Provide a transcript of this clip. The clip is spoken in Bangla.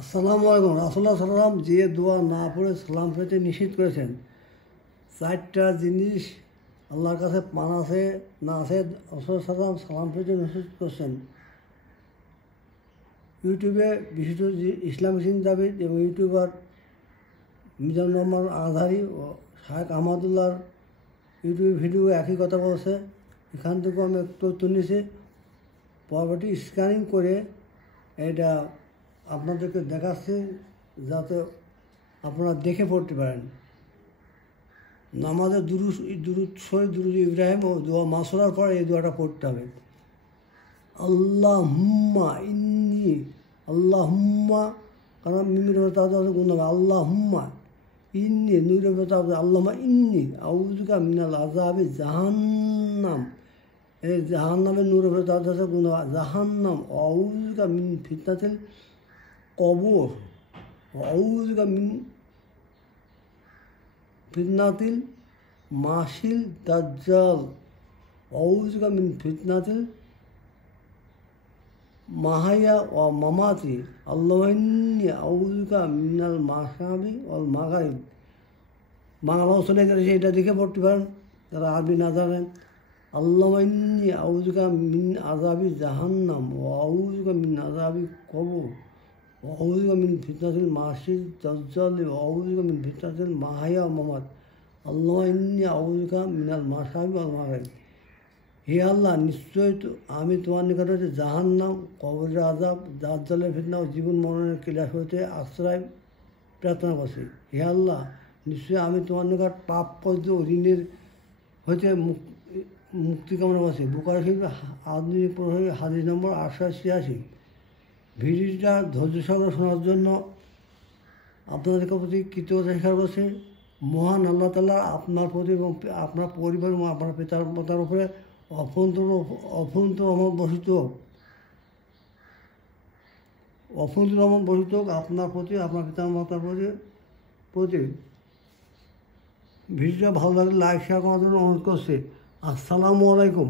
আসসালামু আলাইকুম। রাসূলুল্লাহ সাল্লাম যে দোয়া না পড়ে সালাম ফেরতে নিষেধ করেছেন, চারটা জিনিস আল্লাহর কাছে পান আছে না আছে। রাসূলুল্লাহ সাল্লাম সালাম ফেরতে নিষেধ করেছেন। ইউটিউবে বিশিষ্ট ইসলামী চিন্তাবিদ এবং ইউটিউবার মিজানুর রহমান আজহারি ও শায়েখ আহমদুল্লাহর ইউটিউব ভিডিও একই কথা বলছে। এখান থেকেও আমি একটু তথ্য নিয়েছি। পরবর্তী স্ক্যানিং করে এটা আপনাদেরকে দেখাচ্ছি, যাতে আপনারা দেখে পড়তে পারেন। নামাজের দুরূদ ইব্রাহিম ও দোয়া মাসুরার পরে এই দোয়াটা পড়তে হবে। আল্লাহুম্মা ইন্নি, আল্লাহুম্মা, কারণ মিমির গুণ হবে। আল্লাহুম্মা ইন্নি নূরের আল্লাহুম্মা ইন্নি আউযুকা মিনাল আযাবি জাহান্নাম। এই জাহান্নামের নূরের গুণ হবে জাহান্নাম। আউযুকা মিন ফিতনাতিল কবর, আউযুকা মিন ফিতনাতিল মাসিল দাজ্জাল, আউযুকা মিন ফিতনাতিল মাহাইয়া ও মামাতি। আল্লাহুম্মা ইন্নী আউযুকা মিনাল মাশাবি ওয়াল মাগারিব। বাংলা চলে গেলে এটা দেখে পড়তে পারেন যারা আরবি না জানেন। আল্লাহুম্মা ইন্নী আউযুকা মিন আযাবি জাহান্নাম ওয়া আউযুকা মিন আযাবি কবর ওয়া আউযুকা মিন ফিতনাতিল মাসিল দাজ্জাল ওয়া আউযুকা মিন ফিতনাতিল মাহাইয়া ওয়া মামাত। আল্লাহুম্মা ইন্নী আউযুকা মিনাল মাশাবি ওয়াল মাগারিব। হে আল্লাহ, নিশ্চয়ই আমি তোমার নিকট হতে জাহান্নাম, কবরের আযাব, দাজ্জালের ফিতনা ও জীবন মরণের ক্লেশ হইতে আশ্রয় প্রার্থনা করছি। হে আল্লাহ, নিশ্চয়ই আমি তোমার নিকট পাপ পদ্ম ঋণের হইতে মুক্তি কামনা করছি। বুখারী শরীফ আধুনিক হাদিস নম্বর 886। ভিডিওটা ধৈর্য সহকারে শোনার জন্য আপনাদের প্রতি কৃতজ্ঞতা স্বীকার করছি। মহান আল্লাহ তাআলা আপনার প্রতি এবং আপনার পরিবার এবং আপনার পিতার মাতার উপরে অফুরন্ত রহমত বর্ষিত আপনার প্রতি, আপনার পিতা মাতার প্রতি। ভিডিওটা ভালো লাগলে লাইক শেয়ার করার জন্য অনুরোধ করছি। আসসালামু আলাইকুম।